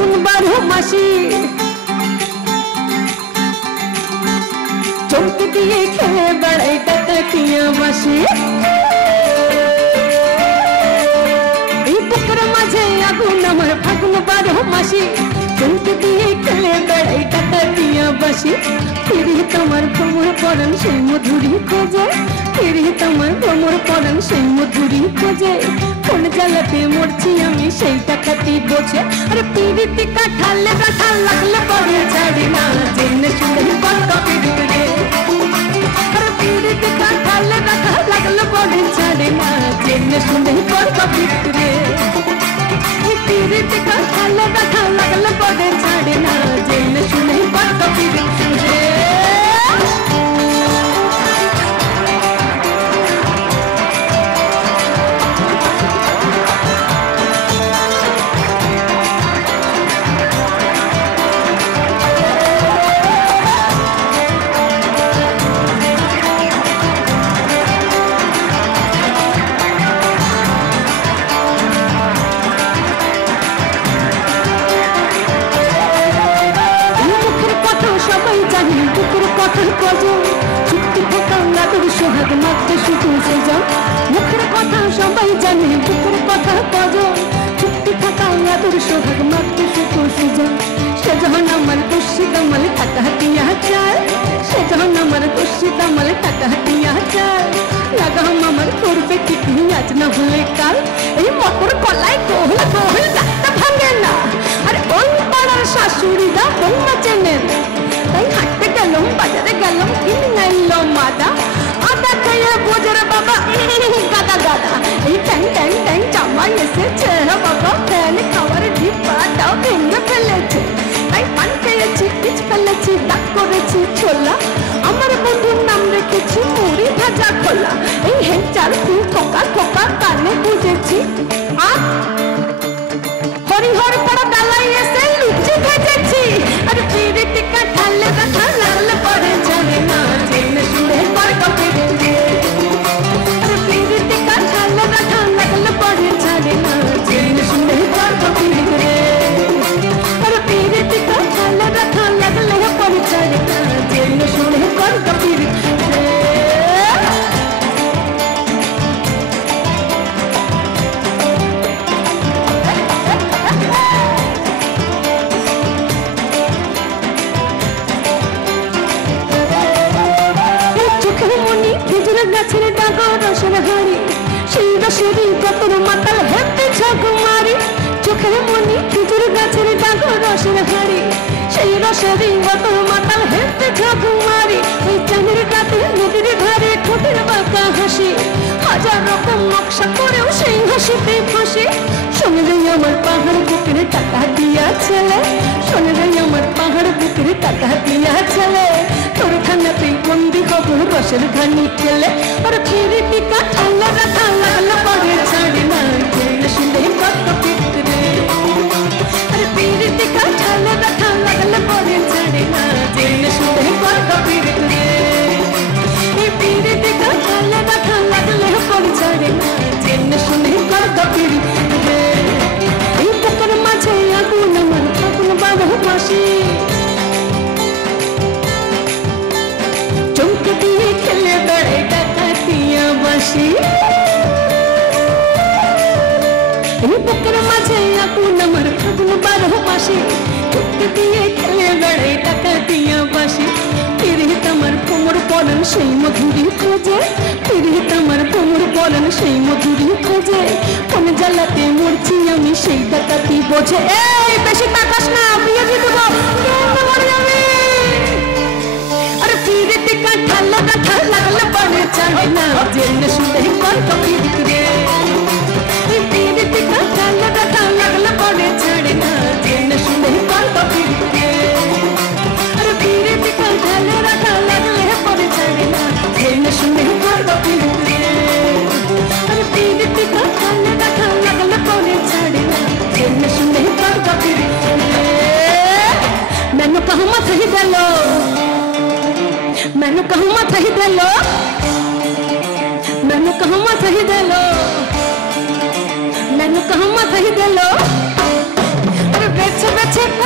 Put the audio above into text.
ফাগুন 12 মাসি চমকে দিয়ে খেলে বেড়াই ডাকাতিয়া বাসি এই বুকের মাঝে আগুন আমার ফাগুন 12 মাসি চমকে দিয়ে খেলে বেড়াই ডাকাতিয়া বাসি ফিরি তোমার ভ্রমর পরাণ সেই মধুরী খোঁজে ফিরি তোমার ভ্রমর পরাণ সেই মধুরী খোঁজে কোন জ্বালাতে মরছি আমি সেই ডাকাতি বোঝে আরে পিরিতি কাঠালে ব্যথা লাগলে পরে ছাড়ি না জেনে শুনে কত পিরিতি রে আরে পিরিতি কাঠালে ব্যথা লাগলে পরে ছাড়ি না জেনে শুনে কত পিরিতি রে পিরিতি কাঠালে ব্যথা লাগলে পরে ছাড়ি না জেনে শুনে কত পিরিতি রে সোহাগ মাত্র শুধু সেজো মুখের কথা সবাই জানে বুকের কথা কজো চুক্তি থাকা আদর সোহাগ মাত্র শুধু সেজো সে যখন আমার খুশি কামাল টাকা হাতিয়া চায় সে যখন আমার খুশি কামাল টাকা হাতিয়া চায় লাগাম আমার করবে ঠিক আজ না হলে কাল এই মকর কলাই কোহল কোহল গাছটা ভাঙে না আর ওই পাড়ার শাশুড়িরা বৌমা চেনে তাই হাঁটতে গেলাম বাজারে গেলাম কিনে নাইল মাদা আদা খেয়ে বোঝের বাবা গাদা গাদা এই ট্যাং ট্যাং ট্যাং জামাই এসেছে বাবা ফ্যান খাওয়ার ডিব্বাটাও ভেঙে ফেলেছে তাই পান খেয়েছি পিচ ফেলেছি দাগ করেছি ছোলা আমার বন্ধুর নাম রেখেছি মুড়ি ভাজা খোলা এই হেঁচার ফুল খোকা খোকা কানে বুঝেছি হরিহর পড়া ডালাই এসে লুচি ভেজেছি আর পিরিতি কাঠালে ব্যথা লাগলে পরে জানে না জেনে শুনে কত পিরিতি আর পিরিতি কাঠালে ব্যথা লাগলে পরে জানে না জেনে শুনে কত পিরিতি আর পিরিতি কাঠালে ব্যথা লাগলে পরে জানে না জেনে শুনে কত পিরিতি গাছের ডাগর রসের হাড়ি সেই রসেরই কতর মাতাল হেঁটে ঝকমারি চোখের মনি খেজুর গাছের ডাগর রসের হাড়ি সেই রসেরই কতর মাতাল হেঁটে ঝকমারি ওই চাঁদের রাতে নদীর ধারে ঠোঁটের বাঁকা হাসি হাজার রকম নকশা করেও সেই হাসিতে ফাঁসি শোনে রে আমার পাহাড় বুকের টাকা দিয়া ছেলে শোনে রে আমার পাহাড় বুকের টাকা দিয়া ছেলে তোর খানাতেই বন্দি হব রসের ঘানি খেলে আর পিরিতি কাঠালে ব্যথা লাগলে পরে ছাড়ি না জেনে শুনে কত পিরিতি রে আর পিরিতি কাঠালে ব্যথা লাগলে পরে ছাড়ি না জেনে শুনে কত পিরিতি রে এই পিরিতি কাঠালে ব্যথা লাগলে পরে ছাড়ি না জেনে শুনে কত পিরিতি রে এই বুকের মাঝে আগুন আমার ফাগুন 12 মাসি চমকে দিয়ে খেলে বেড়াই ডাকাতিয়া বাসি এই বুকের মাঝে আগুন আমার ফাগুন 12 মাসি চমকে দিয়ে খেলে বেড়াই ডাকাতিয়া বাসি ফিরে তোমার কোমর পরাণ সেই মধুরী খোঁজে ফিরে তোমার কোমর পরাণ সেই মধুরী খোঁজে কোন জ্বালাতে মরছি আমি সেই ডাকাতি বোঝে এই বেশি তাকাস না বিয়ে দিয়ে দেবো আমি আর পিরিতি কাঠালে ব্যথা লাগলে পরে ছাড়ে না জেনে শুনে কত পিরিতি রে পিরিতি কাঠালে ব্যথা লাগলে পরে ছাড়ে না জেনে শুনে কত পিরিতি রে আর পিরিতি কাঠালে ব্যথা লাগলে পরে ছাড়ে না জেনে শুনে কত পিরিতি রে আর পিরিতি কাঠালে ব্যথা লাগলে পরে ছাড়ে না জেনে শুনে কত পিরিতি রে मैंने कहा मत ही दिलो मैंने कहा मत ही दिलो मैंने कहा मत ही दिलो मैंने कहा मत ही दिलो अरे बेच আছে